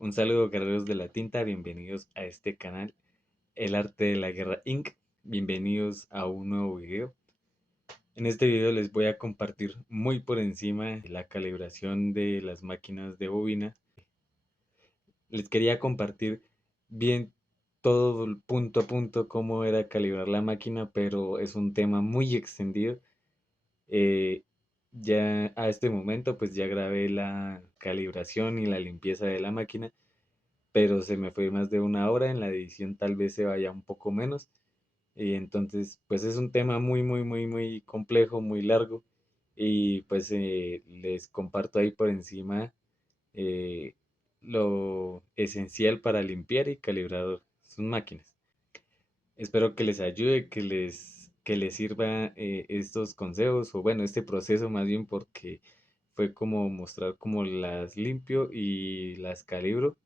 Un saludo, guerreros de la tinta, bienvenidos a este canal, El Arte de la Guerra Inc. Bienvenidos a un nuevo video. En este video les voy a compartir muy por encima la calibración de las máquinas de bobina. Les quería compartir bien todo el punto a punto cómo era calibrar la máquina, pero es un tema muy extendido. Eh, ya a este momento pues ya grabé la calibración y la limpieza de la máquina, pero se me fue más de una hora. En la edición tal vez se vaya un poco menos. Y entonces, pues es un tema muy complejo, muy largo. Y pues les comparto ahí por encima eh, lo esencial para limpiar y calibrar sus máquinas. Espero que les ayude, que les sirva estos consejos, o bueno, este proceso más bien, porque fue como mostrar cómo las limpio y las calibro.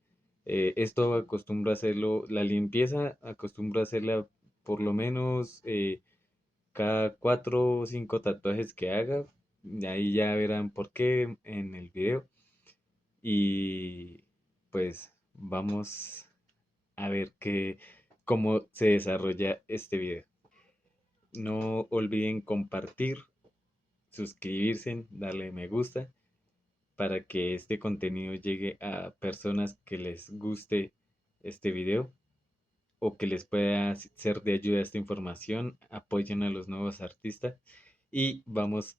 Esto acostumbro a hacerlo, la limpieza acostumbro a hacerla por lo menos cada 4 o 5 tatuajes que haga. De ahí ya verán por qué en el video. Y pues vamos a ver cómo se desarrolla este video. No olviden compartir, suscribirse, darle me gusta para que este contenido llegue a personas que les guste este video o que les pueda ser de ayuda esta información. Apoyen a los nuevos artistas y vamos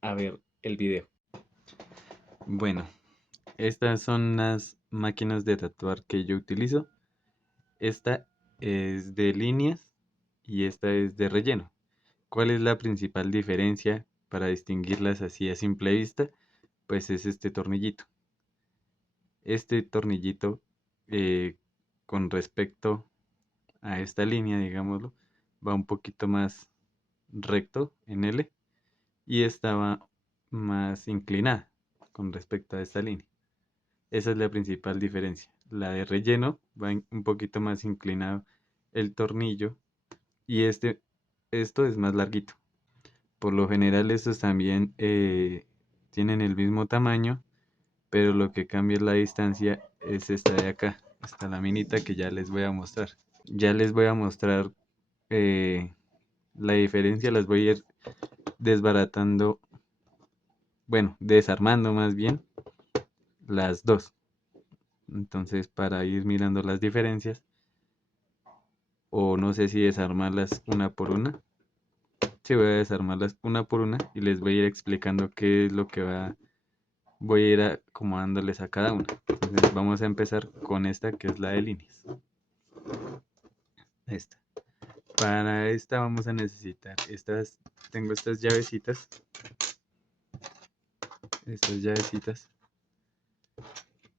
a ver el video. Bueno, estas son las máquinas de tatuar que yo utilizo. Esta es de líneas y esta es de relleno. ¿Cuál es la principal diferencia para distinguirlas así a simple vista? Pues es este tornillito. Este tornillito eh, con respecto a esta línea, digámoslo, va un poquito más recto en L y esta va más inclinada con respecto a esta línea. Esa es la principal diferencia. La de relleno va un poquito más inclinado el tornillo y esto es más larguito. Por lo general estos también tienen el mismo tamaño, pero lo que cambia es la distancia, es esta de acá, esta laminita que ya les voy a mostrar. Ya les voy a mostrar eh, la diferencia, las voy a ir desbaratando, bueno, desarmando más bien las dos. Entonces, para ir mirando las diferencias, o no sé si desarmarlas una por una. Sí, voy a desarmarlas una por una y les voy a ir explicando qué es lo que voy a ir acomodándoles a cada una. Entonces, vamos a empezar con esta que es la de líneas. Esta. Para esta vamos a necesitar tengo estas llavecitas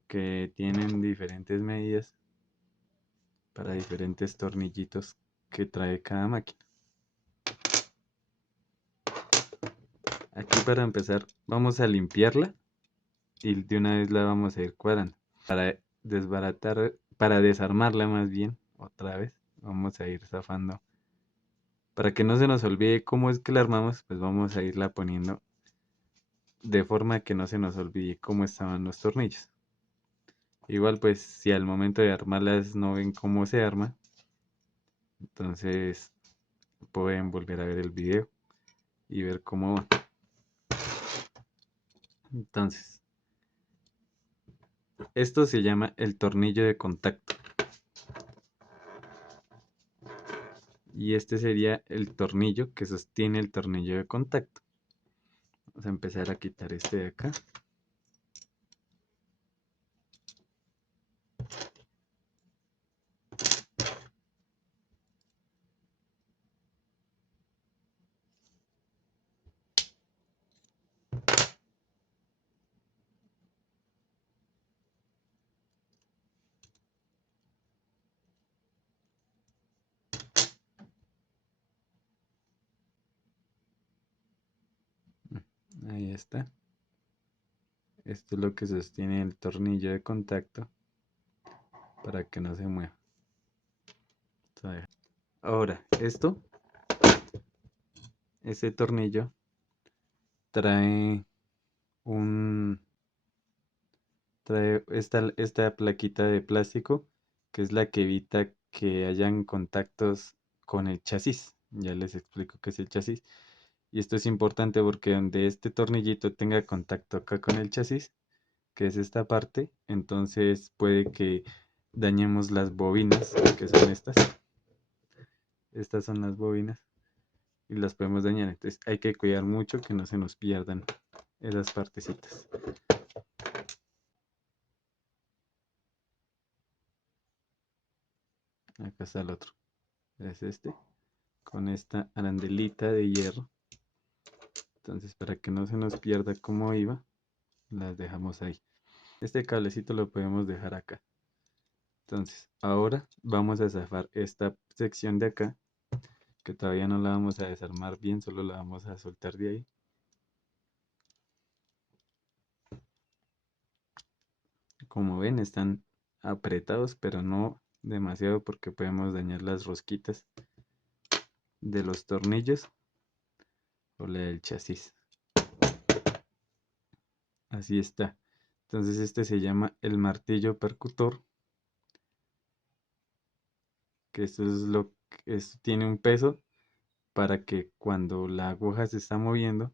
que tienen diferentes medidas para diferentes tornillitos que trae cada máquina. Aquí para empezar vamos a limpiarla y de una vez la vamos a ir cuadrando. Para desbaratar, para desarmarla más bien, otra vez, vamos a ir zafando. Para que no se nos olvide cómo es que la armamos, pues vamos a irla poniendo de forma que no se nos olvide cómo estaban los tornillos. Igual pues si al momento de armarlas no ven cómo se arma, entonces pueden volver a ver el video y ver cómo va. Entonces, esto se llama el tornillo de contacto. Y este sería el tornillo que sostiene el tornillo de contacto. Vamos a empezar a quitar este de acá. Ahí está. Esto es lo que sostiene el tornillo de contacto para que no se mueva. Ahora, este tornillo trae un trae esta plaquita de plástico que es la que evita que hayan contactos con el chasis. Ya les explico qué es el chasis. Y esto es importante porque donde este tornillito tenga contacto acá con el chasis, que es esta parte, entonces puede que dañemos las bobinas, que son estas. Estas son las bobinas y las podemos dañar. Entonces hay que cuidar mucho que no se nos pierdan esas partecitas. Acá está el otro. Es este, con esta arandelita de hierro. Entonces para que no se nos pierda como iba, las dejamos ahí. Este cablecito lo podemos dejar acá. Entonces ahora vamos a zafar esta sección de acá, que todavía no la vamos a desarmar bien, solo la vamos a soltar de ahí. Como ven, están apretados, pero no demasiado porque podemos dañar las rosquitas de los tornillos o la del chasis. Así está. Entonces este se llama el martillo percutor, que esto es lo que esto tiene un peso para que cuando la aguja se está moviendo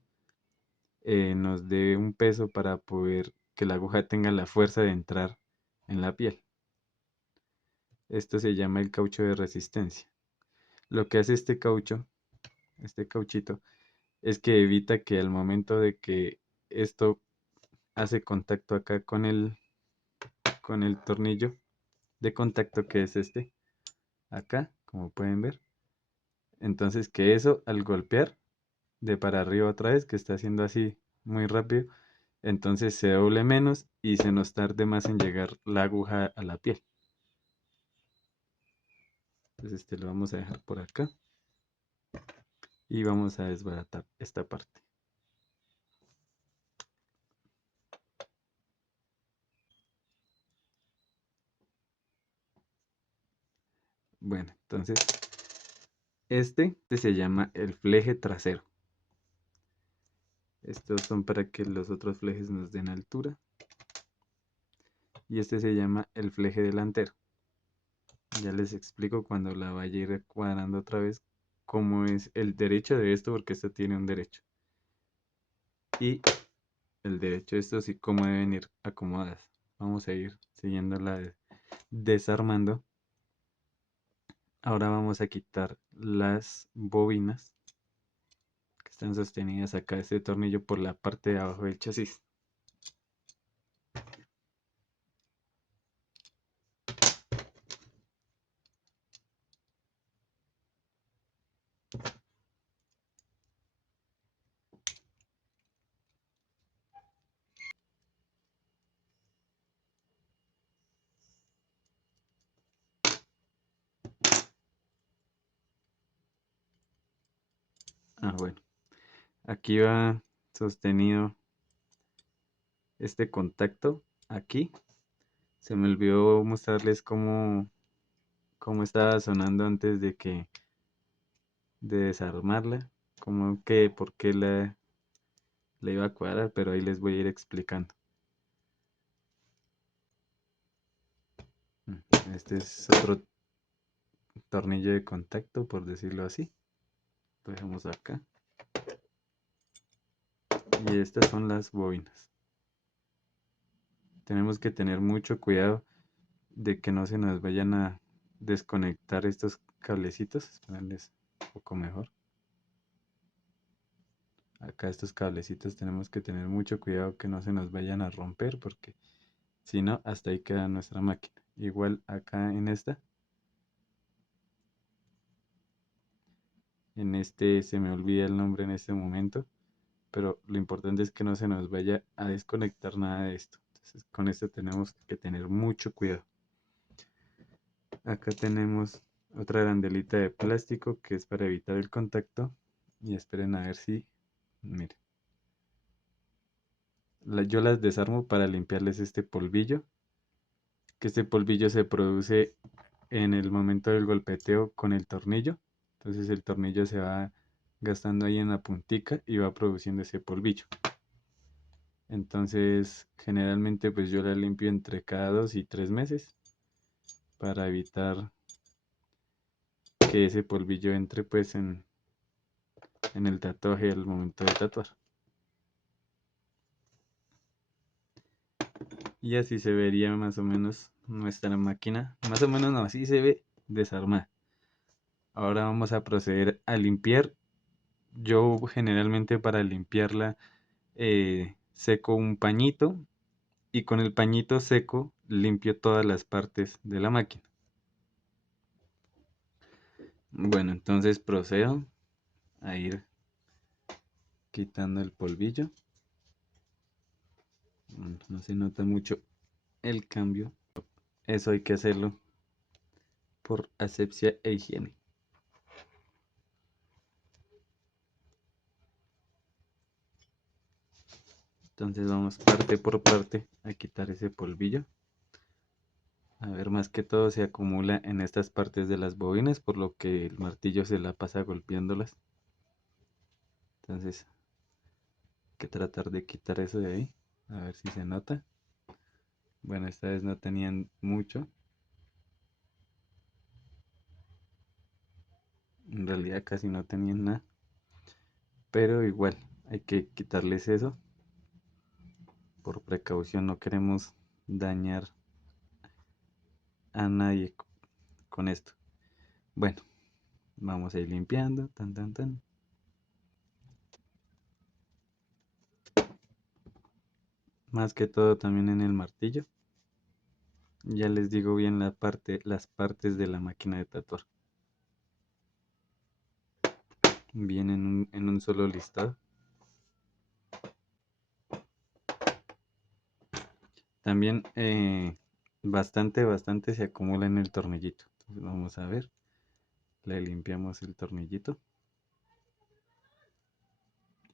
nos dé un peso para poder que la aguja tenga la fuerza de entrar en la piel. Esto se llama el caucho de resistencia. Lo que hace este caucho, este cauchito, es que evita que al momento de que esto hace contacto acá con el tornillo de contacto que es este, acá, como pueden ver, entonces que eso al golpear de para arriba otra vez, que está haciendo así muy rápido, entonces se doble menos y se nos tarde más en llegar la aguja a la piel. Entonces este lo vamos a dejar por acá y vamos a desbaratar esta parte. Bueno, entonces este se llama el fleje trasero. Estos son para que los otros flejes nos den altura. Y este se llama el fleje delantero. Ya les explico cuando la vaya a ir cuadrando otra vez cómo es el derecho de esto, porque esto tiene un derecho. Y el derecho de estos y cómo deben ir acomodadas. Vamos a ir siguiéndola desarmando. Ahora vamos a quitar las bobinas que están sostenidas acá, este tornillo por la parte de abajo del chasis. Bueno, aquí va sostenido este contacto aquí. Se me olvidó mostrarles cómo estaba sonando antes de desarmarla, como que por qué la iba a cuadrar, pero ahí les voy a ir explicando. Este es otro tornillo de contacto, por decirlo así. Lo dejamos acá. Y estas son las bobinas. Tenemos que tener mucho cuidado de que no se nos vayan a desconectar estos cablecitos. Espérenles un poco mejor. Acá estos cablecitos tenemos que tener mucho cuidado que no se nos vayan a romper, porque si no, hasta ahí queda nuestra máquina. Igual acá en esta. En este se me olvida el nombre en este momento, pero lo importante es que no se nos vaya a desconectar nada de esto. Entonces con esto tenemos que tener mucho cuidado. Acá tenemos otra arandelita de plástico que es para evitar el contacto. Y esperen a ver si, miren. Yo las desarmo para limpiarles este polvillo. Que este polvillo se produce en el momento del golpeteo con el tornillo. Entonces el tornillo se va gastando ahí en la puntica y va produciendo ese polvillo. Entonces, generalmente pues yo la limpio entre cada 2 y 3 meses para evitar que ese polvillo entre pues en el tatuaje al momento de tatuar. Y así se vería más o menos nuestra máquina. Más o menos no, así se ve desarmada. Ahora vamos a proceder a limpiar. Yo generalmente para limpiarla seco un pañito y con el pañito seco limpio todas las partes de la máquina. Bueno, entonces procedo a ir quitando el polvillo. No se nota mucho el cambio. Eso hay que hacerlo por asepsia e higiene. Entonces vamos parte por parte a quitar ese polvillo. A ver, más que todo se acumula en estas partes de las bobinas, por lo que el martillo se la pasa golpeándolas. Entonces hay que tratar de quitar eso de ahí. A ver si se nota. Bueno, esta vez no tenían mucho. En realidad casi no tenían nada. Pero igual hay que quitarles eso. Por precaución no queremos dañar a nadie con esto. Bueno, vamos a ir limpiando. Tan, tan, tan. Más que todo también en el martillo. Ya les digo bien las partes de la máquina de tatuar. Bien en un solo listado. También bastante se acumula en el tornillito. Entonces vamos a ver. Le limpiamos el tornillito.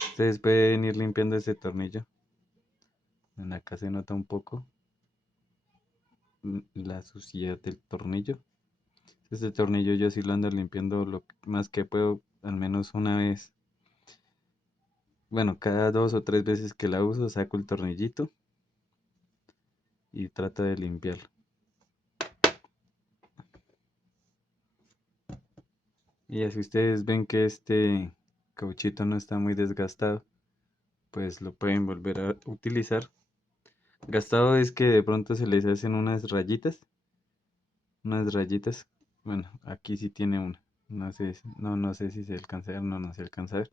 Ustedes pueden ir limpiando ese tornillo. En acá se nota un poco la suciedad del tornillo. Este tornillo yo sí lo ando limpiando lo más que puedo, al menos una vez. Bueno, cada 2 o 3 veces que la uso saco el tornillito y trato de limpiarlo. Y así ustedes ven que este cauchito no está muy desgastado, pues lo pueden volver a utilizar. Gastado es que de pronto se les hacen unas rayitas. Bueno, aquí sí tiene una. No sé, no sé si se alcanza a ver, no se alcanza a ver.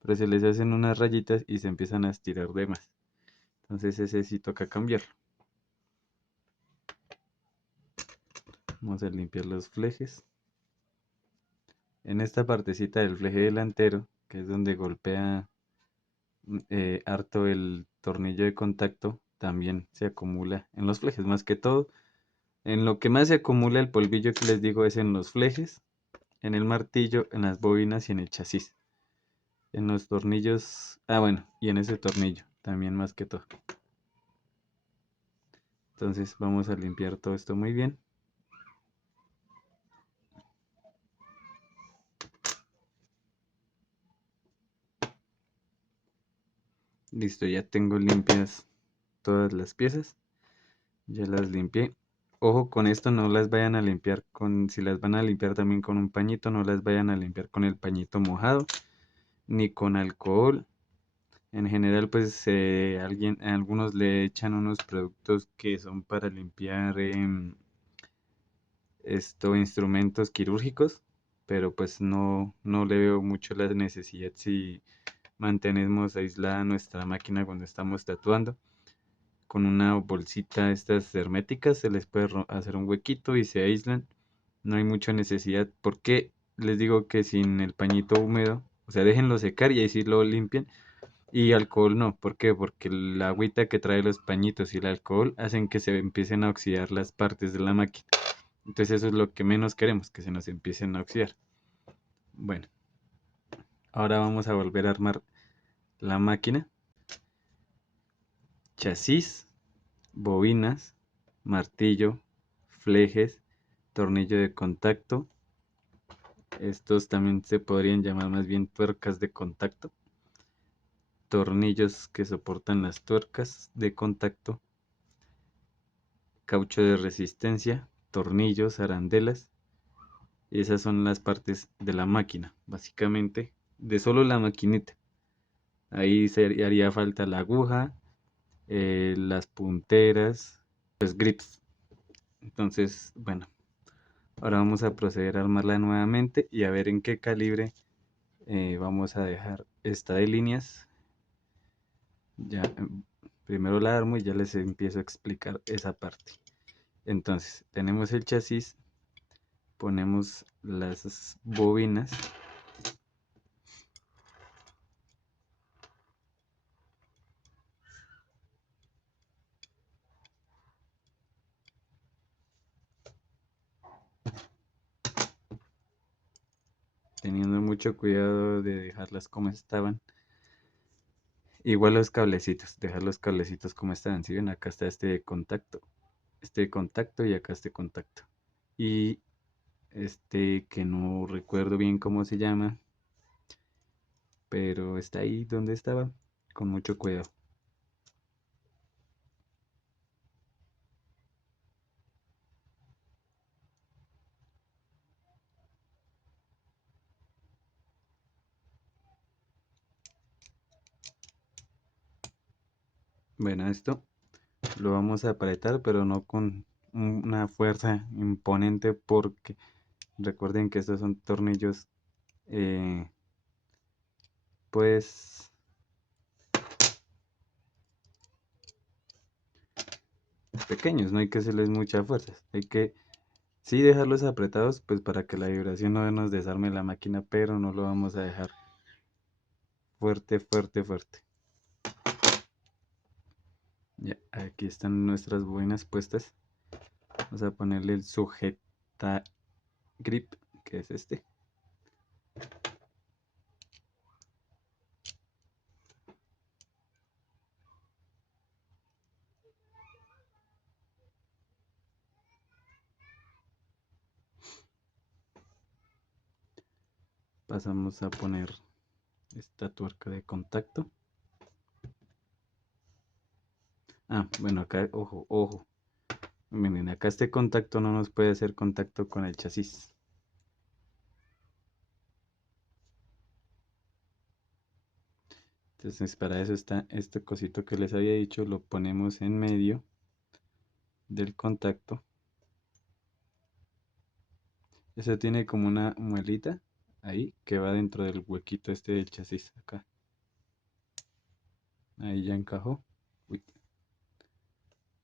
Pero se les hacen unas rayitas y se empiezan a estirar de más. Entonces ese sí toca cambiarlo. Vamos a limpiar los flejes. En esta partecita del fleje delantero, que es donde golpea harto el tornillo de contacto, también se acumula en los flejes. Más que todo, en lo que más se acumula el polvillo que les digo es en los flejes, en el martillo, en las bobinas y en el chasis. En los tornillos, bueno, y en ese tornillo también más que todo. Entonces vamos a limpiar todo esto muy bien. Listo, ya tengo limpias todas las piezas. Ya las limpié. Ojo con esto, no las vayan a limpiar si las van a limpiar también con un pañito, no las vayan a limpiar con el pañito mojado, ni con alcohol. En general, pues algunos le echan unos productos que son para limpiar instrumentos quirúrgicos, pero pues no le veo mucho la necesidad si mantenemos aislada nuestra máquina cuando estamos tatuando. Con una bolsita estas herméticas se les puede hacer un huequito y se aíslan. No hay mucha necesidad. Porque les digo que sin el pañito húmedo, o sea, déjenlo secar y ahí sí lo limpian. Y alcohol no. ¿Por qué? Porque la agüita que trae los pañitos y el alcohol hacen que se empiecen a oxidar las partes de la máquina. Entonces eso es lo que menos queremos, que se nos empiecen a oxidar. Bueno, ahora vamos a volver a armar la máquina. Chasis, bobinas, martillo, flejes, tornillo de contacto. Estos también se podrían llamar más bien tuercas de contacto. tornillos que soportan las tuercas de contacto, caucho de resistencia, tornillos, arandelas, y esas son las partes de la máquina, básicamente, de solo la maquinita. Ahí se haría falta la aguja, las punteras, los grips. Entonces, bueno, ahora vamos a proceder a armarla nuevamente y a ver en qué calibre vamos a dejar esta de líneas. Ya, primero la armo y ya les empiezo a explicar esa parte. Entonces, tenemos el chasis, ponemos las bobinas. Teniendo mucho cuidado de dejarlas como estaban. Igual los cablecitos, dejar los cablecitos como estaban. Si ven, acá está este contacto y acá este contacto. Y este que no recuerdo bien cómo se llama, pero está ahí donde estaba, con mucho cuidado. Bueno, esto lo vamos a apretar, pero no con una fuerza imponente, porque recuerden que estos son tornillos eh, pues pequeños, no hay que hacerles mucha fuerza, hay que sí dejarlos apretados pues para que la vibración no nos desarme la máquina, pero no lo vamos a dejar fuerte, fuerte, fuerte. Ya, aquí están nuestras bobinas puestas. Vamos a ponerle el sujeta grip, que es este. Pasamos a poner esta tuerca de contacto. Ah, bueno, acá, ojo, ojo. Miren, acá este contacto no nos puede hacer contacto con el chasis. Entonces para eso está este cosito que les había dicho, lo ponemos en medio del contacto. Eso tiene como una muelita ahí que va dentro del huequito este del chasis acá. Ahí ya encajó. Uy,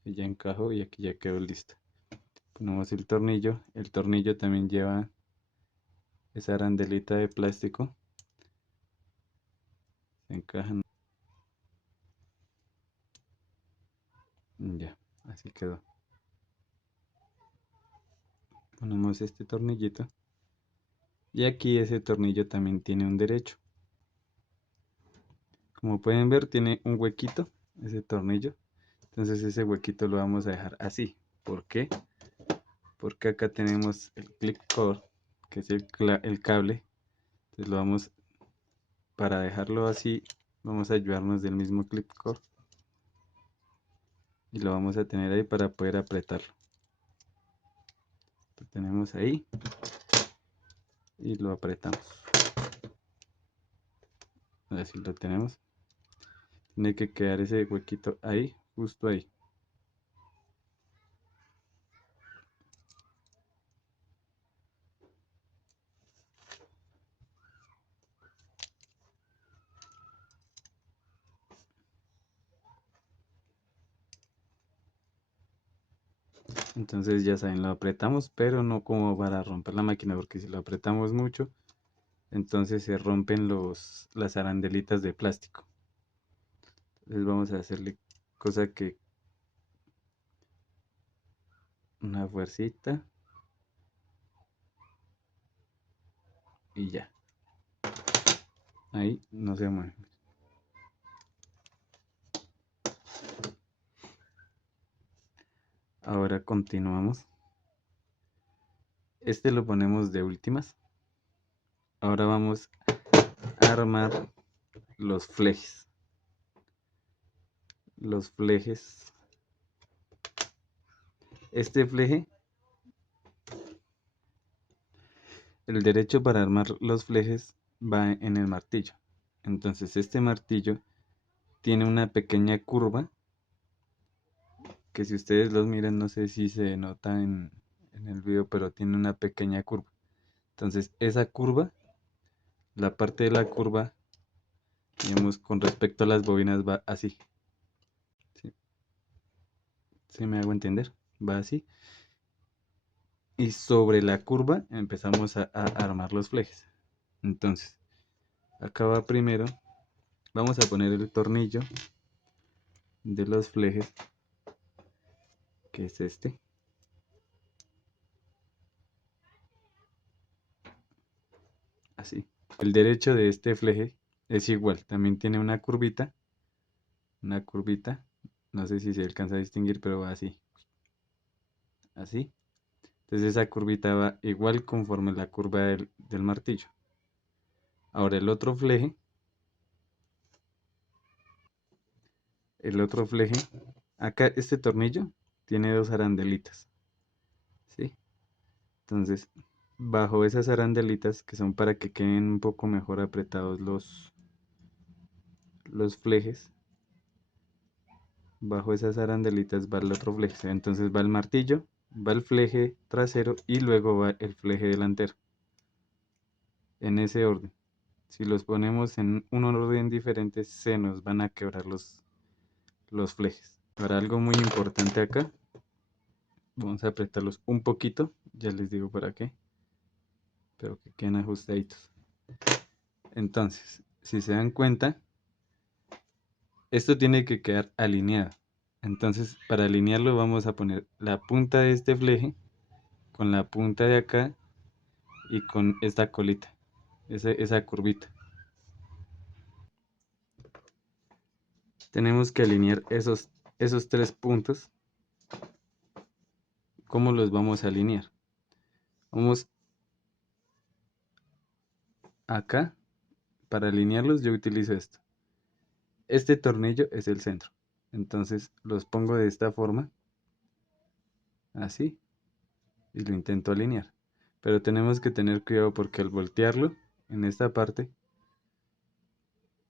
ahí ya encajó y aquí ya quedó listo. Ponemos el tornillo también lleva esa arandelita de plástico. Se encajan. Ya, así quedó. Ponemos este tornillito. Y aquí ese tornillo también tiene un derecho. Como pueden ver, tiene un huequito, ese tornillo. Entonces ese huequito lo vamos a dejar así. ¿Por qué? Porque acá tenemos el clip cord, que es el cable. Entonces lo vamos, para dejarlo así, vamos a ayudarnos del mismo clip cord. Y lo vamos a tener ahí para poder apretarlo. Lo tenemos ahí. Y lo apretamos. Así lo tenemos. Tiene que quedar ese huequito ahí, justo ahí. Entonces ya saben, lo apretamos, pero no como para romper la máquina, porque si lo apretamos mucho, entonces se rompen las arandelitas de plástico. Entonces vamos a hacerle cosa que una fuercita y ya. Ahí no se mueve. Ahora continuamos. Este lo ponemos de últimas. Ahora vamos a armar los flejes. los flejes. Este fleje, el derecho para armar los flejes va en el martillo. Entonces este martillo tiene una pequeña curva que si ustedes los miran, no sé si se nota en el video, pero tiene una pequeña curva. Entonces esa curva, la parte de la curva, digamos, con respecto a las bobinas va así. ¿Sí? ¿Sí me hago entender? Va así. Y sobre la curva empezamos a armar los flejes. Entonces, acá va primero, vamos a poner el tornillo de los flejes, que es este. Así. El derecho de este fleje es igual, también tiene una curvita, no sé si se alcanza a distinguir, pero va así, así. Entonces esa curvita va igual conforme la curva del martillo. Ahora el otro fleje, acá este tornillo tiene dos arandelitas, ¿sí? Entonces, bajo esas arandelitas, que son para que queden un poco mejor apretados los flejes, bajo esas arandelitas va el otro fleje. Entonces va el martillo, va el fleje trasero y luego va el fleje delantero. En ese orden. Si los ponemos en un orden diferente, se nos van a quebrar los flejes. Ahora algo muy importante acá, vamos a apretarlos un poquito, ya les digo para qué, pero que queden ajustaditos. Entonces, si se dan cuenta, esto tiene que quedar alineado. Entonces, para alinearlo vamos a poner la punta de este fleje con la punta de acá y con esta colita, esa curvita. Tenemos que alinear esos tres puntos. ¿Cómo los vamos a alinear? Vamos acá, para alinearlos yo utilizo esto. Este tornillo es el centro. Entonces los pongo de esta forma, así, y lo intento alinear. Pero tenemos que tener cuidado porque al voltearlo en esta parte,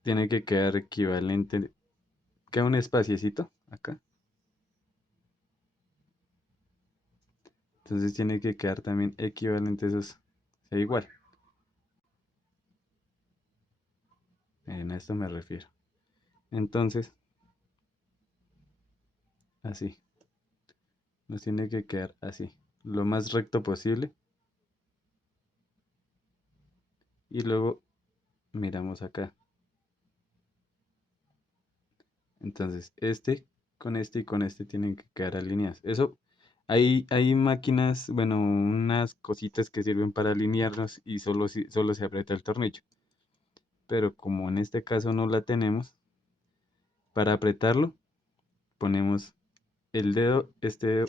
tiene que quedar equivalente, queda un espaciecito acá. Entonces tiene que quedar también equivalente esos, sea igual. En esto me refiero. Entonces, así. Nos tiene que quedar así. Lo más recto posible. Y luego miramos acá. Entonces, este y con este tienen que quedar alineados. Eso, hay máquinas, bueno, unas cositas que sirven para alinearnos y solo se aprieta el tornillo. Pero como en este caso no la tenemos, para apretarlo ponemos el dedo, este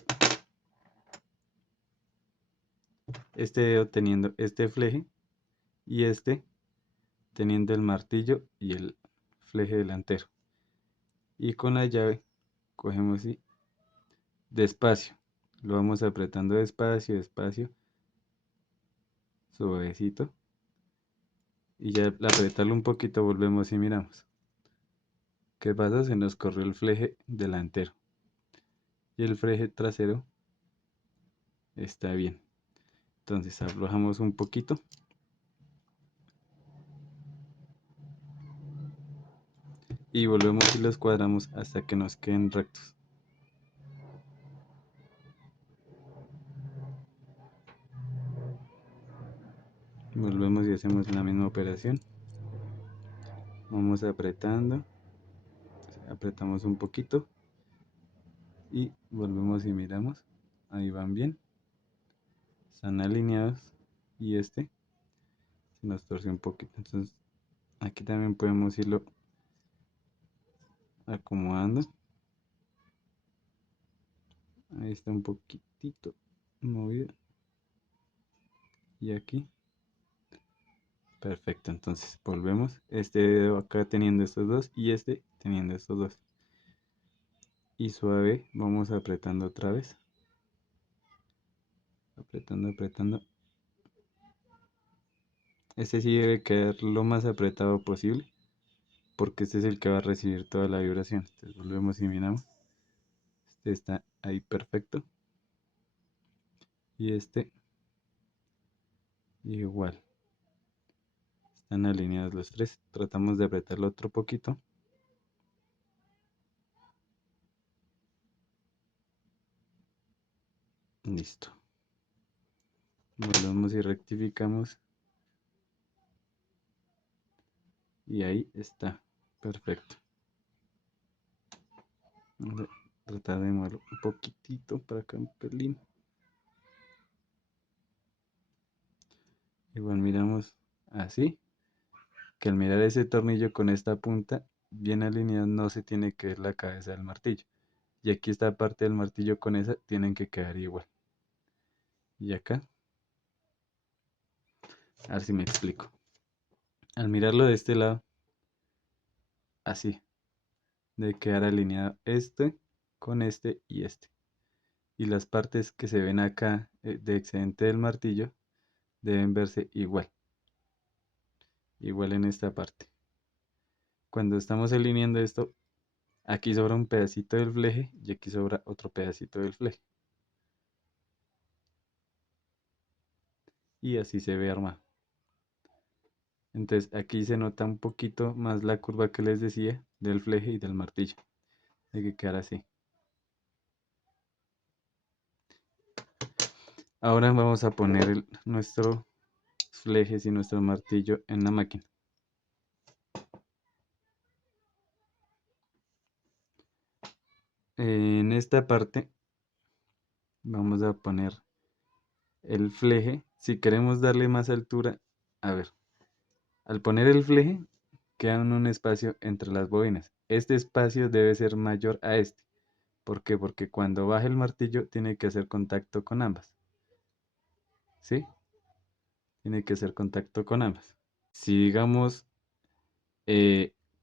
dedo teniendo este fleje y este teniendo el martillo y el fleje delantero. Y con la llave cogemos y despacio, lo vamos apretando despacio, despacio, suavecito. Y ya al apretarlo un poquito volvemos y miramos. ¿Qué pasa? Se nos corrió el fleje delantero. Y el fleje trasero está bien. Entonces aflojamos un poquito. Y volvemos y los cuadramos hasta que nos queden rectos. Volvemos y hacemos la misma operación. Vamos apretando. Apretamos un poquito. Y volvemos y miramos. Ahí van bien. Están alineados. Y este se nos torce un poquito. Entonces aquí también podemos irlo acomodando. Ahí está un poquitito movido. Y aquí. Perfecto, entonces volvemos. Este dedo acá teniendo estos dos y este teniendo estos dos. y suave vamos apretando otra vez. Apretando. Este sí debe quedar lo más apretado posible, porque este es el que va a recibir toda la vibración. Entonces volvemos y miramos. Este está ahí perfecto. Y este igual. Están alineados los tres. Tratamos de apretarlo otro poquito. Listo. Volvemos y rectificamos. Y ahí está. Perfecto. Vamos a tratar de moverlo un poquitito para acá, un pelín. Igual miramos así. Que al mirar ese tornillo con esta punta bien alineada no se tiene que ver la cabeza del martillo. Y aquí esta parte del martillo con esa tienen que quedar igual. Y acá, a ver si me explico. Al mirarlo de este lado, así, debe quedar alineado este con este y este. Y las partes que se ven acá de excedente del martillo deben verse igual. Igual en esta parte. Cuando estamos alineando esto, aquí sobra un pedacito del fleje y aquí sobra otro pedacito del fleje. Y así se ve armado. Entonces aquí se nota un poquito más la curva que les decía del fleje y del martillo. Hay que quedar así. Ahora vamos a poner nuestros flejes y nuestro martillo en la máquina. En esta parte vamos a poner el fleje. Si queremos darle más altura, a ver, al poner el fleje queda un espacio entre las bobinas. Este espacio debe ser mayor a este. ¿Por qué? Porque cuando baje el martillo tiene que hacer contacto con ambas. ¿Sí? Tiene que hacer contacto con ambas. Si digamos,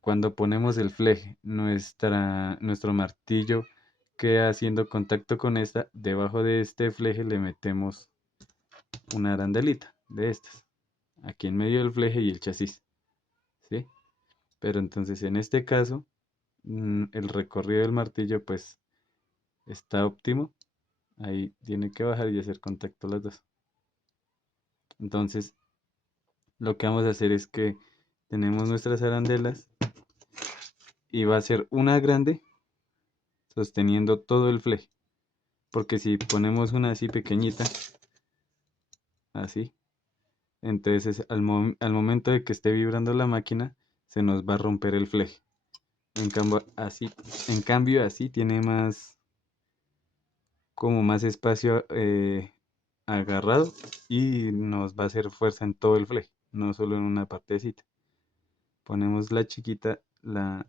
cuando ponemos el fleje, nuestro martillo queda haciendo contacto con esta, debajo de este fleje le metemos una arandelita de estas, aquí en medio del fleje y el chasis, ¿sí? Pero entonces en este caso, el recorrido del martillo pues está óptimo, ahí tiene que bajar y hacer contacto las dos. Entonces, lo que vamos a hacer es que tenemos nuestras arandelas y va a ser una grande sosteniendo todo el fleje. Porque si ponemos una así pequeñita, así, entonces al momento de que esté vibrando la máquina, se nos va a romper el fleje. En cambio así tiene más, como más espacio agarrado y nos va a hacer fuerza en todo el fleje, no solo en una partecita. Ponemos la chiquita, la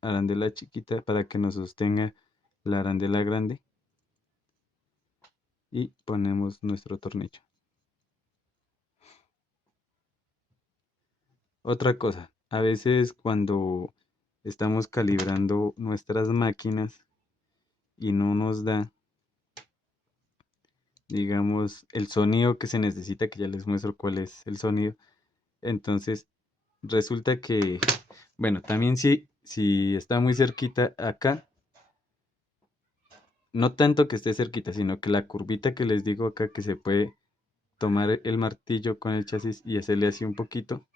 arandela chiquita para que nos sostenga la arandela grande y ponemos nuestro tornillo. Otra cosa, a veces cuando estamos calibrando nuestras máquinas y no nos da, digamos, el sonido que se necesita, que ya les muestro cuál es el sonido, entonces resulta que, bueno, también si está muy cerquita acá, no tanto que esté cerquita, sino que la curvita que les digo acá que se puede tomar el martillo con el chasis y hacerle así un poquito,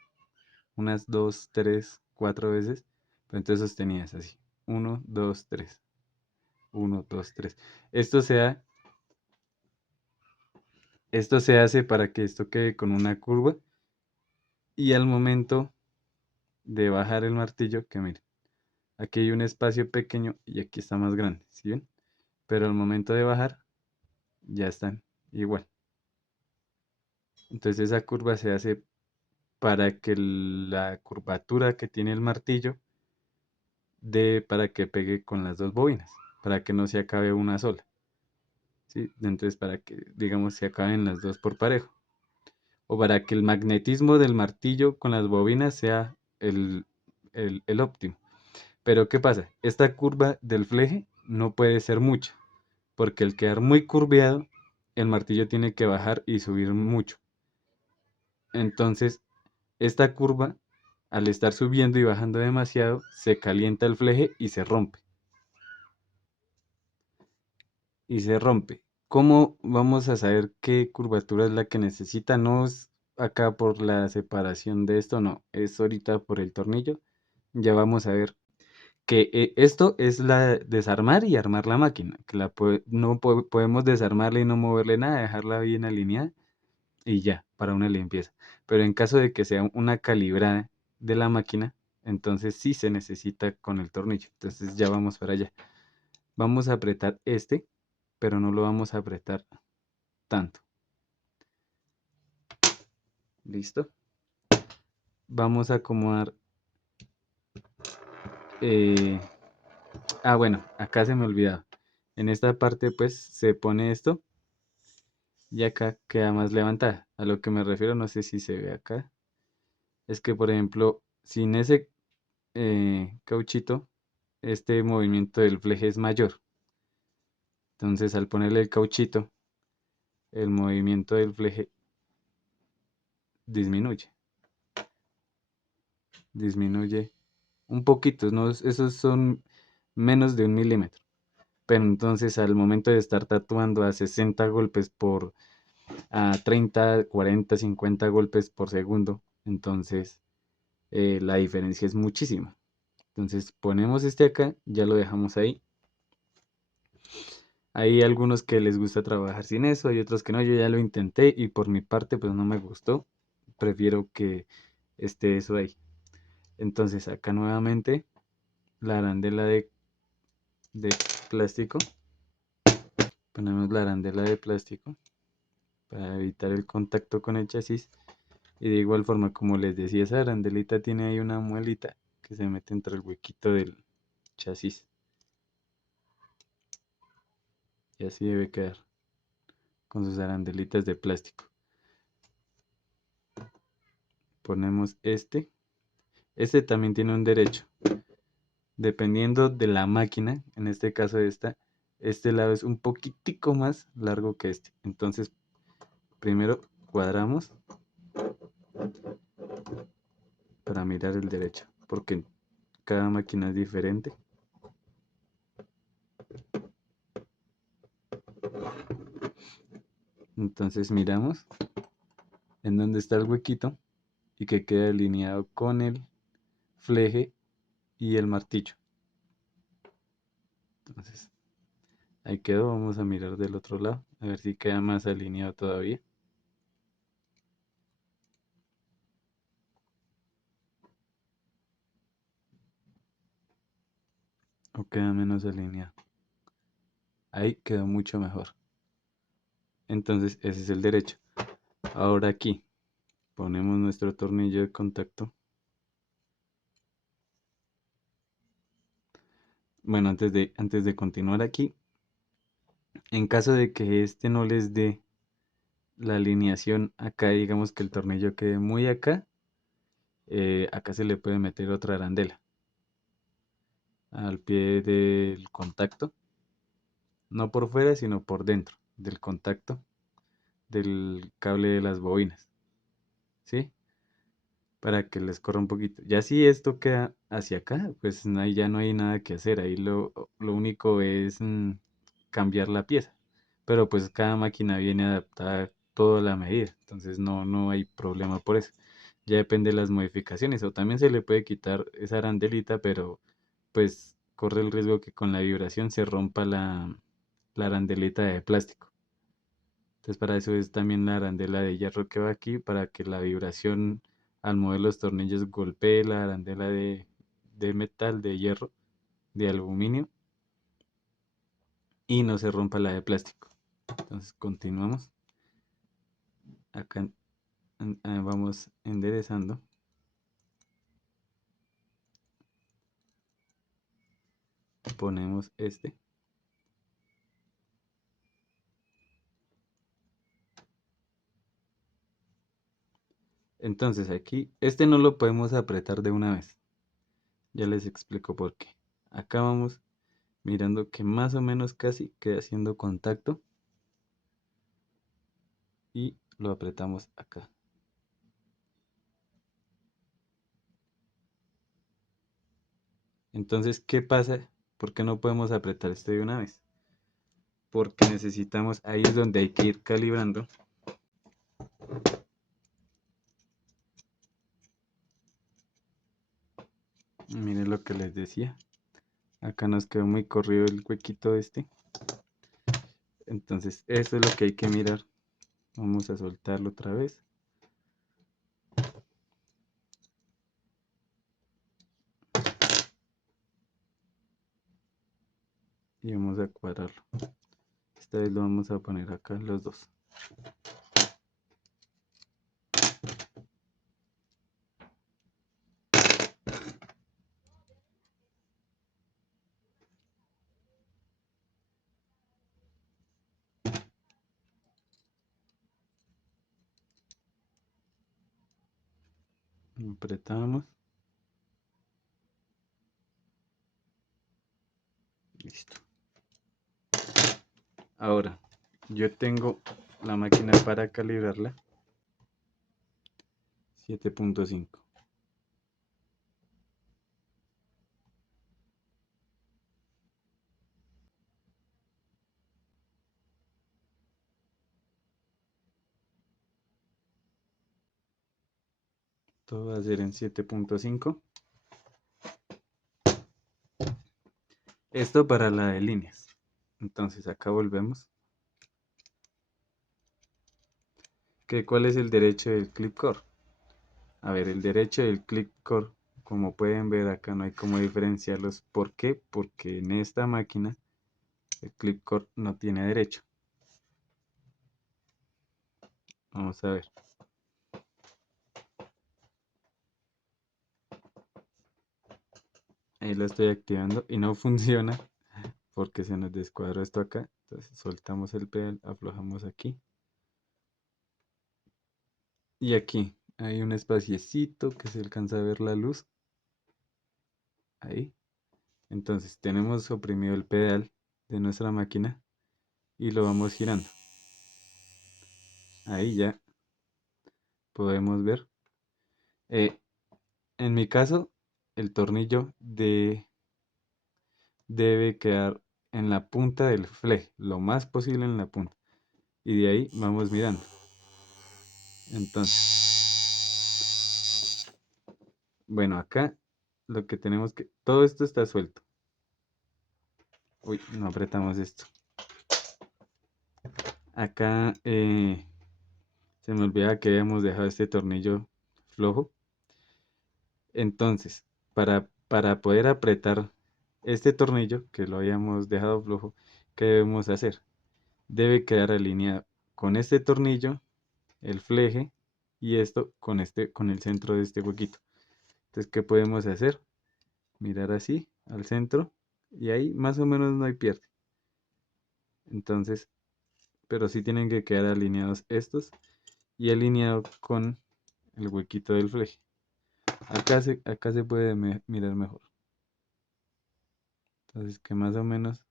unas 2, 3, 4 veces, pero entonces sostenías así, 1, 2, 3, 1, 2, 3. Esto se hace para que esto quede con una curva y al momento de bajar el martillo, que miren, aquí hay un espacio pequeño y aquí está más grande, ¿sí ven? Pero al momento de bajar ya están igual. Entonces esa curva se hace para que la curvatura que tiene el martillo dé para que pegue con las dos bobinas, para que no se acabe una sola, ¿sí? Entonces para que, digamos, se acaben las dos por parejo. O para que el magnetismo del martillo con las bobinas sea el óptimo. Pero ¿qué pasa? Esta curva del fleje no puede ser mucha, porque al quedar muy curveado, el martillo tiene que bajar y subir mucho. Entonces, esta curva, al estar subiendo y bajando demasiado, se calienta el fleje y se rompe. Y se rompe. ¿Cómo vamos a saber qué curvatura es la que necesita? No es acá por la separación de esto, no, es ahorita por el tornillo. Ya vamos a ver que esto es la desarmar y armar la máquina, que no podemos desarmarla y no moverle nada, dejarla bien alineada y ya, para una limpieza. Pero en caso de que sea una calibrada de la máquina, entonces sí se necesita con el tornillo. Entonces ya vamos para allá. Vamos a apretar este, pero no lo vamos a apretar tanto. ¿Listo? Vamos a acomodar. eh, bueno, acá se me olvidaba. En esta parte pues se pone esto y acá queda más levantada. A lo que me refiero, no sé si se ve acá. Es que por ejemplo, sin ese cauchito, este movimiento del fleje es mayor. Entonces al ponerle el cauchito, el movimiento del fleje disminuye. Disminuye un poquito, ¿no? Esos son menos de 1 milímetro. Pero entonces al momento de estar tatuando a 60 golpes a 30, 40, 50 golpes por segundo, entonces la diferencia es muchísima. Entonces ponemos este acá, ya lo dejamos ahí. Hay algunos que les gusta trabajar sin eso, hay otros que no, yo ya lo intenté y por mi parte pues no me gustó. Prefiero que esté eso ahí. Entonces acá nuevamente la arandela de plástico. Ponemos la arandela de plástico para evitar el contacto con el chasis. Y de igual forma, como les decía, esa arandelita tiene ahí una muelita que se mete entre el huequito del chasis. Y así debe quedar con sus arandelitas de plástico. Ponemos este. Este también tiene un derecho. Dependiendo de la máquina, en este caso este lado es un poquitico más largo que este. Entonces, primero cuadramos para mirar el derecho, porque cada máquina es diferente. Entonces miramos en dónde está el huequito y que quede alineado con el fleje y el martillo. Entonces, ahí quedó. Vamos a mirar del otro lado, a ver si queda más alineado todavía. O queda menos alineado. Ahí quedó mucho mejor. Entonces, ese es el derecho. Ahora aquí ponemos nuestro tornillo de contacto. Bueno, antes de continuar aquí, en caso de que este no les dé la alineación acá, digamos que el tornillo quede muy acá, acá se le puede meter otra arandela al pie del contacto, no por fuera, sino por dentro del contacto del cable de las bobinas, ¿sí? Para que les corra un poquito. Ya si esto queda hacia acá, pues ahí ya no hay nada que hacer, ahí lo único es cambiar la pieza, pero pues cada máquina viene adaptada toda la medida, entonces no hay problema por eso. Ya depende de las modificaciones, o también se le puede quitar esa arandelita, pero pues corre el riesgo que con la vibración se rompa la arandelita de plástico. Entonces para eso es también la arandela de hierro que va aquí, para que la vibración al mover los tornillos golpee la arandela de metal, de hierro, de aluminio y no se rompa la de plástico. Entonces continuamos. Acá vamos enderezando. Ponemos este. Entonces aquí, este no lo podemos apretar de una vez. Ya les explico por qué. Acá vamos mirando que más o menos casi quede haciendo contacto y lo apretamos acá. Entonces, ¿qué pasa? ¿Por qué no podemos apretar esto de una vez? Porque necesitamos, ahí es donde hay que ir calibrando. Miren lo que les decía. Acá nos quedó muy corrido el huequito este. Entonces, eso es lo que hay que mirar. Vamos a soltarlo otra vez. Y vamos a cuadrarlo. Esta vez lo vamos a poner acá los dos. Apretamos. Listo. Ahora, yo tengo la máquina para calibrarla 7.5. Todo va a ser en 7.5. Esto para la de líneas. Entonces acá volvemos. ¿Cuál es el derecho del clip core? A ver, el derecho del clip core, como pueden ver acá no hay cómo diferenciarlos. ¿Por qué? Porque en esta máquina el clip core no tiene derecho. Vamos a ver. Ahí lo estoy activando y no funciona porque se nos descuadró esto acá. Entonces soltamos el pedal, aflojamos aquí. Y aquí hay un espaciecito que se alcanza a ver la luz. Ahí. Entonces tenemos oprimido el pedal de nuestra máquina y lo vamos girando. Ahí ya podemos ver. Eh, en mi caso, el tornillo debe quedar en la punta del fleje, lo más posible en la punta. Y de ahí vamos mirando. Entonces, bueno, acá lo que tenemos que... Todo esto está suelto. Uy, no apretamos esto. Acá se me olvida que habíamos dejado este tornillo flojo. Entonces, para poder apretar este tornillo que lo habíamos dejado flojo, ¿qué debemos hacer? Debe quedar alineado con este tornillo, el fleje y esto con el centro de este huequito. Entonces, ¿qué podemos hacer? Mirar así al centro y ahí más o menos no hay pierde. Entonces, pero sí tienen que quedar alineados estos y alineado con el huequito del fleje. Acá se puede mirar mejor. Entonces, que más o menos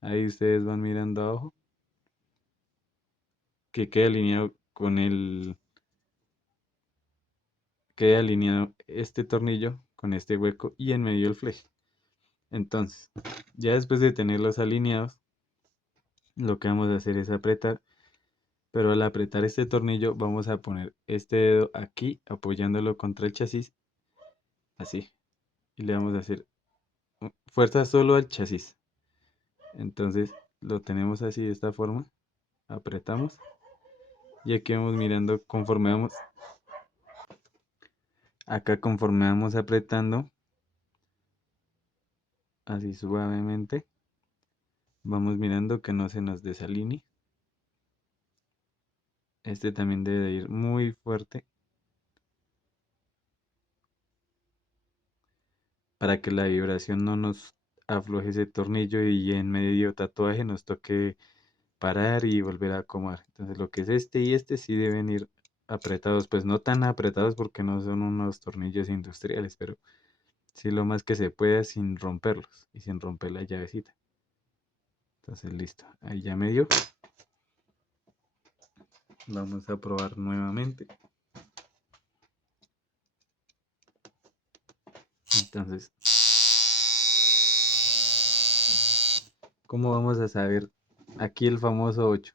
ahí ustedes van mirando abajo, que quede alineado quede alineado este tornillo con este hueco y en medio el fleje. Entonces, ya después de tenerlos alineados, lo que vamos a hacer es apretar, pero al apretar este tornillo vamos a poner este dedo aquí apoyándolo contra el chasis, así, y le vamos a hacer fuerza solo al chasis. Entonces lo tenemos así de esta forma, apretamos y aquí vamos mirando conforme vamos apretando, así suavemente, vamos mirando que no se nos desalinee. Este también debe de ir muy fuerte para que la vibración no nos afloje ese tornillo y en medio tatuaje nos toque parar y volver a acomodar. Entonces lo que es este y este sí deben ir apretados, pues no tan apretados porque no son unos tornillos industriales, pero Sí, lo más que se pueda sin romperlos y sin romper la llavecita. Entonces listo, ahí ya me dio. Vamos a probar nuevamente. Entonces, ¿cómo vamos a saber aquí el famoso 8?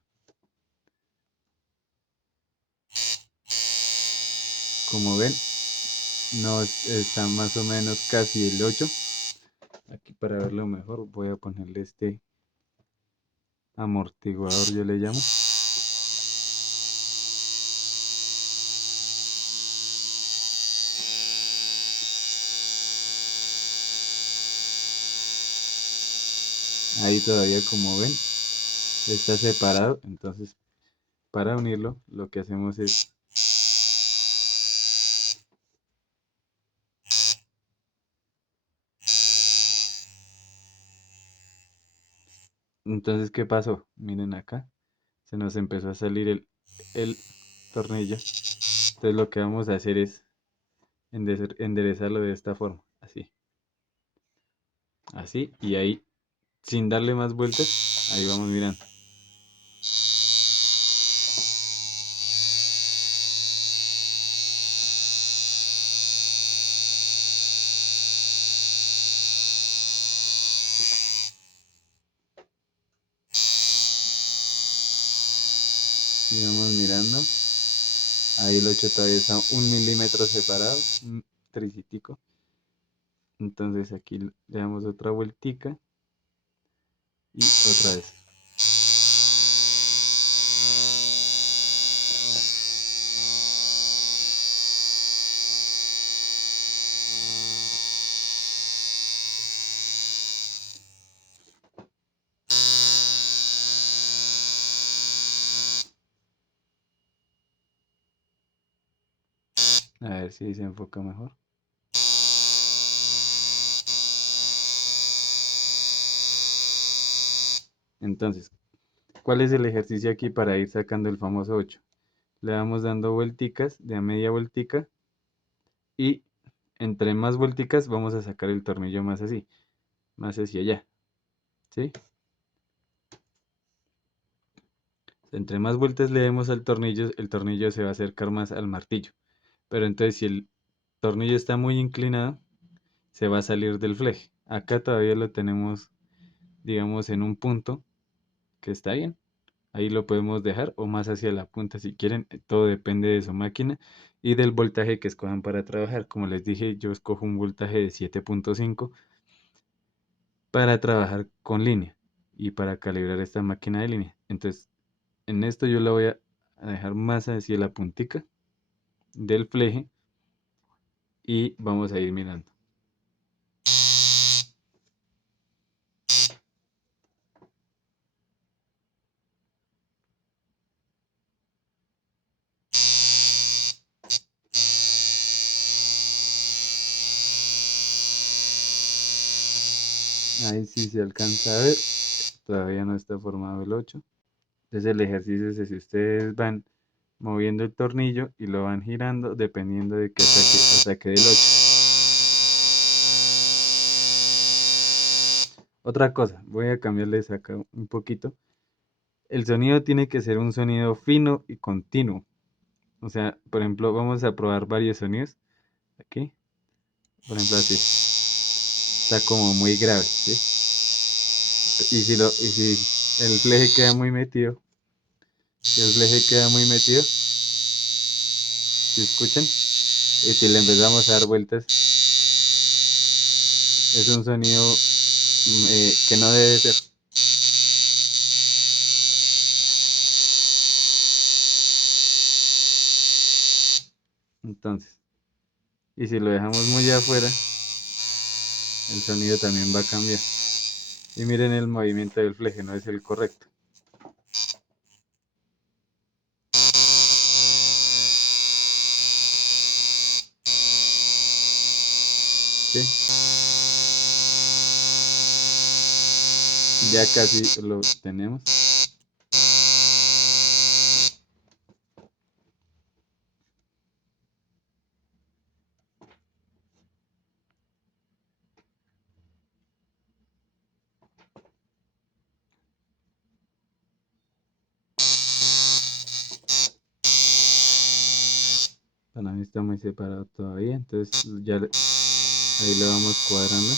Como ven, no está más o menos casi el 8. Aquí para verlo mejor voy a ponerle este amortiguador, yo le llamo. Ahí todavía, como ven, está separado. Entonces, para unirlo, lo que hacemos es... Entonces, ¿qué pasó? Miren acá, se nos empezó a salir el tornillo. Entonces lo que vamos a hacer es enderezarlo de esta forma, así. Así, y ahí, sin darle más vueltas, ahí vamos mirando. Y vamos mirando. Ahí el 8 todavía está 1 milímetro separado, un tricitico. Entonces aquí le damos otra vueltica y otra vez. A ver si se enfoca mejor. Entonces, ¿cuál es el ejercicio aquí para ir sacando el famoso 8? Le vamos dando vuelticas de a media vueltica y entre más vuelticas vamos a sacar el tornillo más así, más hacia allá, ¿sí? Entre más vueltas le demos al tornillo, el tornillo se va a acercar más al martillo. Pero entonces si el tornillo está muy inclinado, se va a salir del fleje. Acá todavía lo tenemos, digamos, en un punto que está bien. Ahí lo podemos dejar o más hacia la punta si quieren. Todo depende de su máquina y del voltaje que escojan para trabajar. Como les dije, yo escojo un voltaje de 7.5 para trabajar con línea y para calibrar esta máquina de línea. Entonces, en esto yo la voy a dejar más hacia la puntica del fleje y vamos a ir mirando. Ahí sí se alcanza a ver, todavía no está formado el 8. Entonces el ejercicio es si ustedes van moviendo el tornillo y lo van girando dependiendo de que saque del 8. Otra cosa, voy a cambiarles acá un poquito. El sonido tiene que ser un sonido fino y continuo. O sea, por ejemplo, vamos a probar varios sonidos. Aquí, por ejemplo, así. Está como muy grave, ¿sí? Y si el fleje queda muy metido, si el fleje queda muy metido, si escuchan, y si le empezamos a dar vueltas, es un sonido que no debe ser. Entonces, y si lo dejamos muy afuera, el sonido también va a cambiar. Y miren el movimiento del fleje, no es el correcto. ¿Sí? Ya casi lo tenemos. Para mí está muy separado todavía, entonces ya ahí lo vamos cuadrando.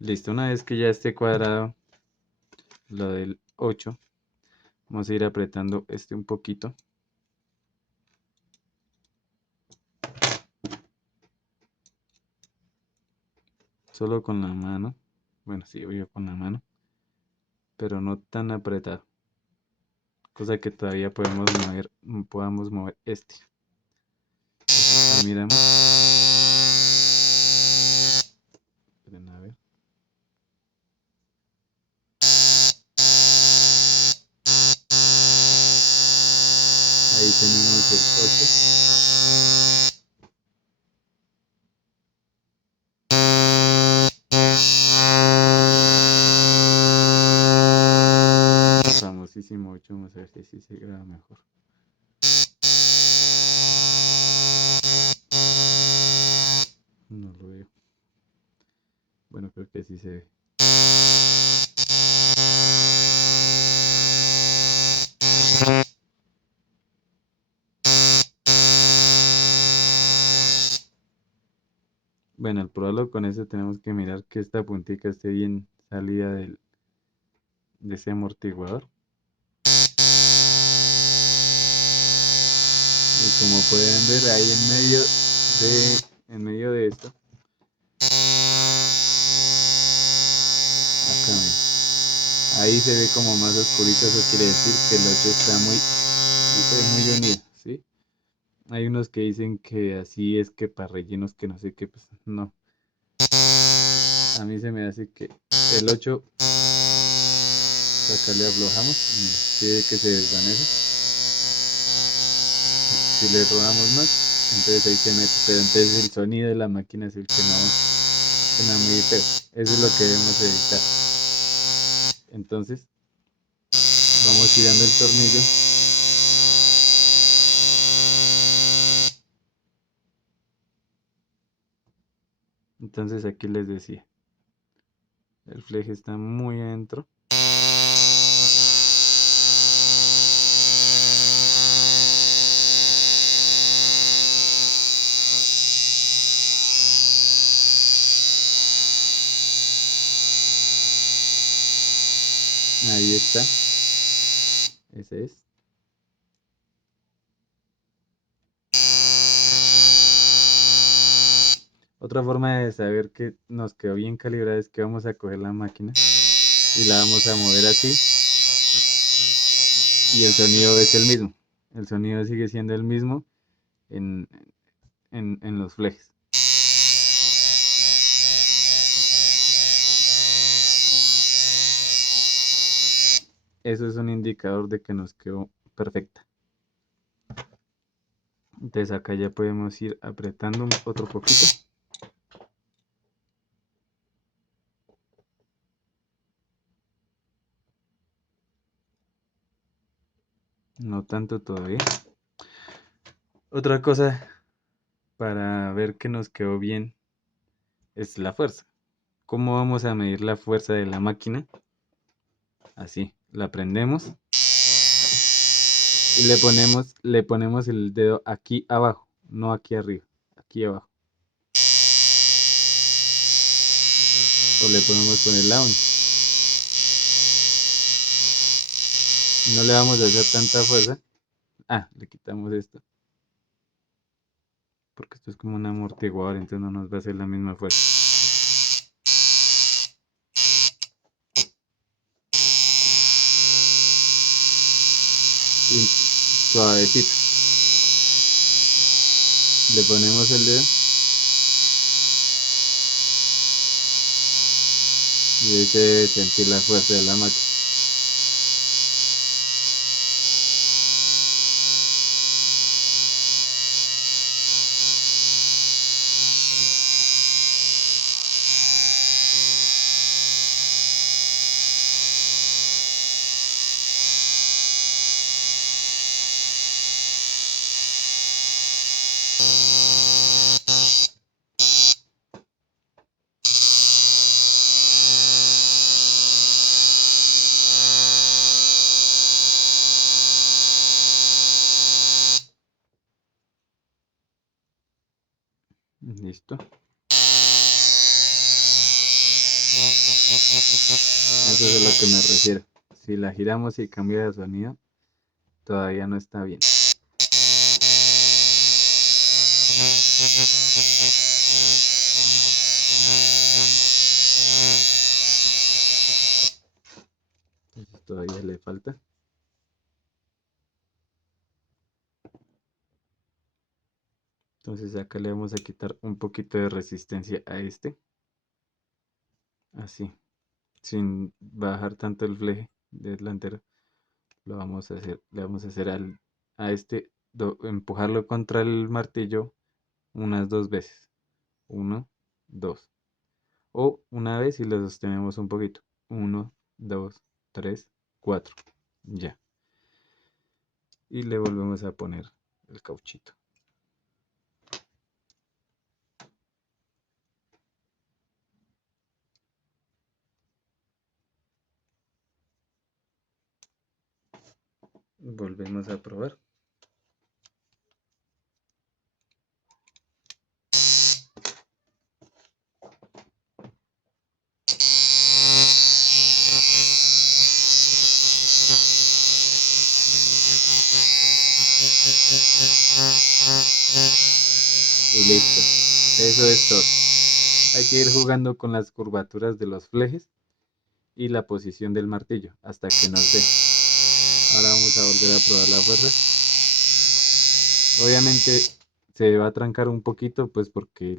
Listo, una vez que ya esté cuadrado lo del 8, vamos a ir apretando este un poquito. Solo con la mano. Bueno, sí, yo con la mano. Pero no tan apretado. Cosa que todavía podamos mover este. Ahí miramos. Esperen a ver. Ahí tenemos el 8. Famosísimo 8, vamos a ver si así se graba mejor. No lo veo. Bueno, creo que así se ve. Bueno, al probarlo con eso tenemos que mirar que esta puntica esté bien salida de ese amortiguador. Y como pueden ver ahí en medio de esto, acá miren, ahí se ve como más oscurito, eso quiere decir que el 8 está muy unido, ¿sí? Hay unos que dicen que así es que para rellenos que no sé qué, pues no. A mí se me hace que el 8, acá le aflojamos, mira, si ve que se desvanece. Si le rodamos más, entonces ahí se mete, pero entonces el sonido de la máquina es el que no suena muy feo. Eso es lo que debemos evitar. Entonces vamos girando el tornillo. Entonces aquí les decía, el fleje está muy adentro. Ahí está. Ese es. Otra forma de saber que nos quedó bien calibrada es que vamos a coger la máquina y la vamos a mover así. Y el sonido es el mismo. El sonido sigue siendo el mismo en, en los flejes. Eso es un indicador de que nos quedó perfecta. Entonces acá ya podemos ir apretando otro poquito. No tanto todavía. Otra cosa para ver que nos quedó bien es la fuerza. ¿Cómo vamos a medir la fuerza de la máquina? Así, la prendemos y le ponemos el dedo aquí abajo, no aquí arriba, aquí abajo. O le podemos poner la uña. No le vamos a hacer tanta fuerza. Ah, le quitamos esto. Porque esto es como un amortiguador, entonces no nos va a hacer la misma fuerza. Y suavecito. Le ponemos el dedo. Y ahí se debe sentir la fuerza de la máquina. Listo. Eso es a lo que me refiero. Si la giramos y cambia de sonido, todavía no está bien. Entonces todavía le falta. Entonces acá le vamos a quitar un poquito de resistencia a este. Así. Sin bajar tanto el fleje delantero. Lo vamos a hacer. Le vamos a hacer a este. Empujarlo contra el martillo unas 2 veces. 1, 2. O una vez y lo sostenemos un poquito. 1, 2, 3, 4. Ya. Y le volvemos a poner el cauchito. Volvemos a probar. Y listo. Eso es todo. Hay que ir jugando con las curvaturas de los flejes y la posición del martillo hasta que nos dé. Ahora vamos a volver a probar la fuerza. Obviamente se va a trancar un poquito, pues porque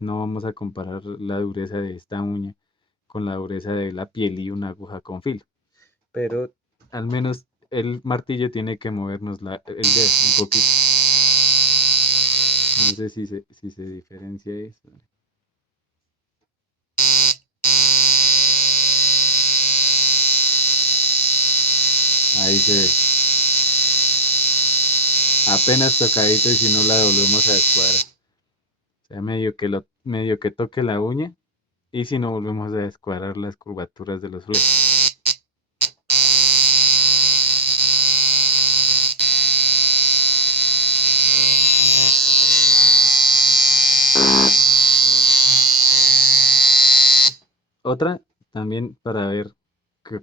no vamos a comparar la dureza de esta uña con la dureza de la piel y una aguja con filo. Pero al menos el martillo tiene que movernos el dedo un poquito. No sé si se diferencia eso. Ahí se ve. Apenas tocadito y si no la volvemos a descuadrar. O sea, medio que toque la uña y si no volvemos a descuadrar las curvaturas de los flecos. Otra también para ver que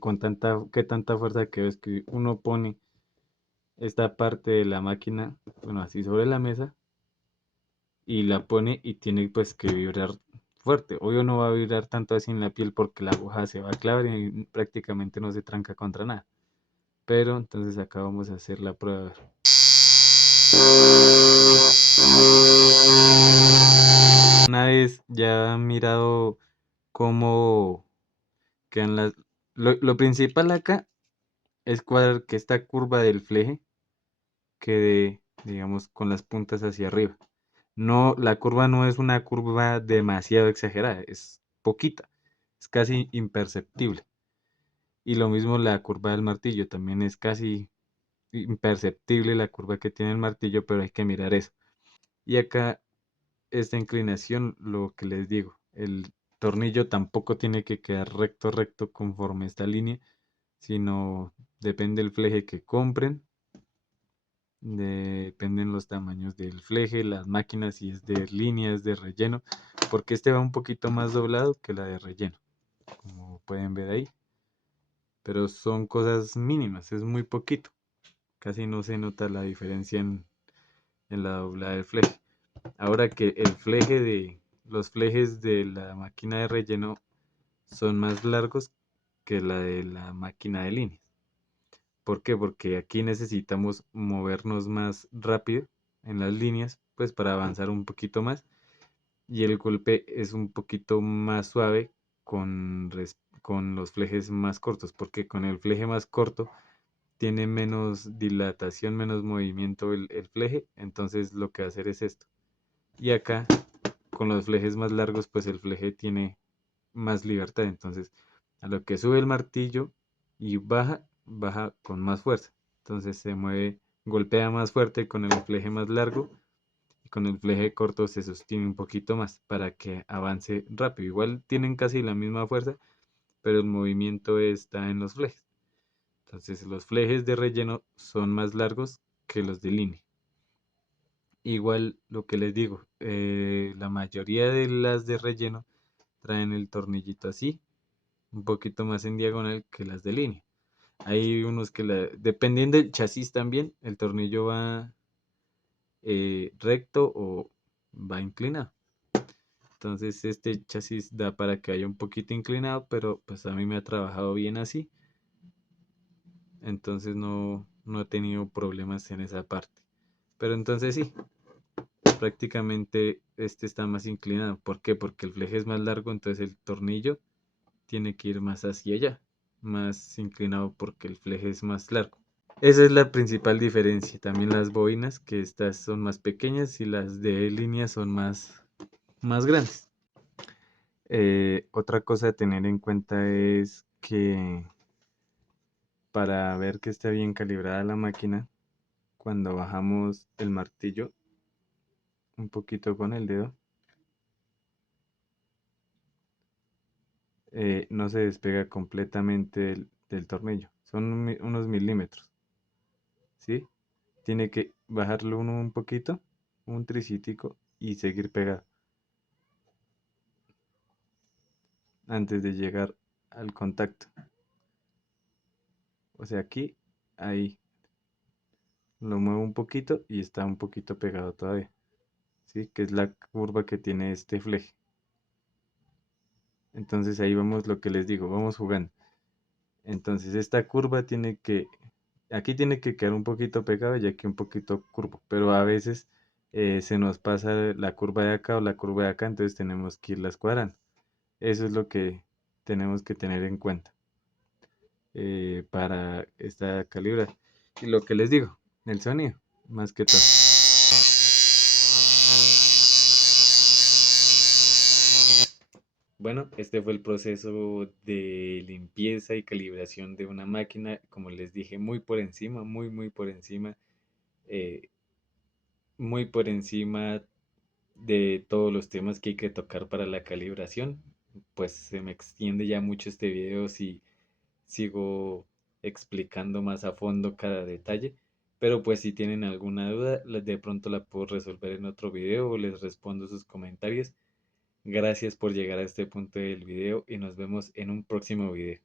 qué tanta fuerza que es que uno pone esta parte de la máquina, bueno, así sobre la mesa y la pone y tiene pues que vibrar fuerte. Obvio no va a vibrar tanto así en la piel porque la aguja se va a clavar y prácticamente no se tranca contra nada. Pero entonces acá vamos a hacer la prueba. Una vez ya han mirado cómo quedan lo principal acá es cuadrar que esta curva del fleje quede, digamos, con las puntas hacia arriba. No, la curva no es una curva demasiado exagerada, es poquita, es casi imperceptible. Y lo mismo la curva del martillo, también es casi imperceptible la curva que tiene el martillo, pero hay que mirar eso. Y acá esta inclinación, lo que les digo, el tornillo tampoco tiene que quedar recto, recto conforme esta línea, sino depende del fleje que compren, dependen los tamaños del fleje, las máquinas, si es de líneas de relleno, porque este va un poquito más doblado que la de relleno, como pueden ver ahí, pero son cosas mínimas, es muy poquito, casi no se nota la diferencia en la doblada del fleje. Ahora que los flejes de la máquina de relleno son más largos que la de la máquina de líneas. ¿Por qué? Porque aquí necesitamos movernos más rápido en las líneas, pues para avanzar un poquito más. Y el golpe es un poquito más suave con los flejes más cortos, porque con el fleje más corto tiene menos dilatación, menos movimiento el fleje, entonces lo que va a hacer es esto. Y acá con los flejes más largos, pues el fleje tiene más libertad. Entonces, a lo que sube el martillo y baja, baja con más fuerza. Entonces se mueve, golpea más fuerte con el fleje más largo y con el fleje corto se sostiene un poquito más para que avance rápido. Igual tienen casi la misma fuerza, pero el movimiento está en los flejes. Entonces los flejes de relleno son más largos que los de línea. Igual lo que les digo, la mayoría de las de relleno traen el tornillito así, un poquito más en diagonal que las de línea. Hay unos que, dependiendo del chasis también, el tornillo va recto o va inclinado. Entonces este chasis da para que haya un poquito inclinado, pero pues a mí me ha trabajado bien así. Entonces no he tenido problemas en esa parte. Pero entonces sí, prácticamente este está más inclinado. ¿Por qué? Porque el fleje es más largo, entonces el tornillo tiene que ir más hacia allá, más inclinado porque el fleje es más largo. Esa es la principal diferencia. También las bobinas, que estas son más pequeñas y las de línea son más grandes. Otra cosa a tener en cuenta es que para ver que esté bien calibrada la máquina, cuando bajamos el martillo un poquito con el dedo, no se despega completamente del tornillo. Son unos milímetros, ¿sí? Tiene que bajarlo uno un poquito, un tricítico y seguir pegado antes de llegar al contacto. O sea, aquí, ahí, lo muevo un poquito y está un poquito pegado todavía, ¿sí? Que es la curva que tiene este fleje. Entonces ahí vamos lo que les digo, vamos jugando. Entonces esta curva aquí tiene que quedar un poquito pegado y aquí un poquito curvo, pero a veces se nos pasa la curva de acá o la curva de acá, entonces tenemos que irlas cuadrando. Eso es lo que tenemos que tener en cuenta para esta calibrar. Y lo que les digo, el sonido, más que todo. Bueno, este fue el proceso de limpieza y calibración de una máquina, como les dije, muy por encima, muy por encima, eh, muy por encima de todos los temas que hay que tocar para la calibración. Pues se me extiende ya mucho este video si sigo explicando más a fondo cada detalle. Pero pues si tienen alguna duda, de pronto la puedo resolver en otro video o les respondo sus comentarios. Gracias por llegar a este punto del video y nos vemos en un próximo video.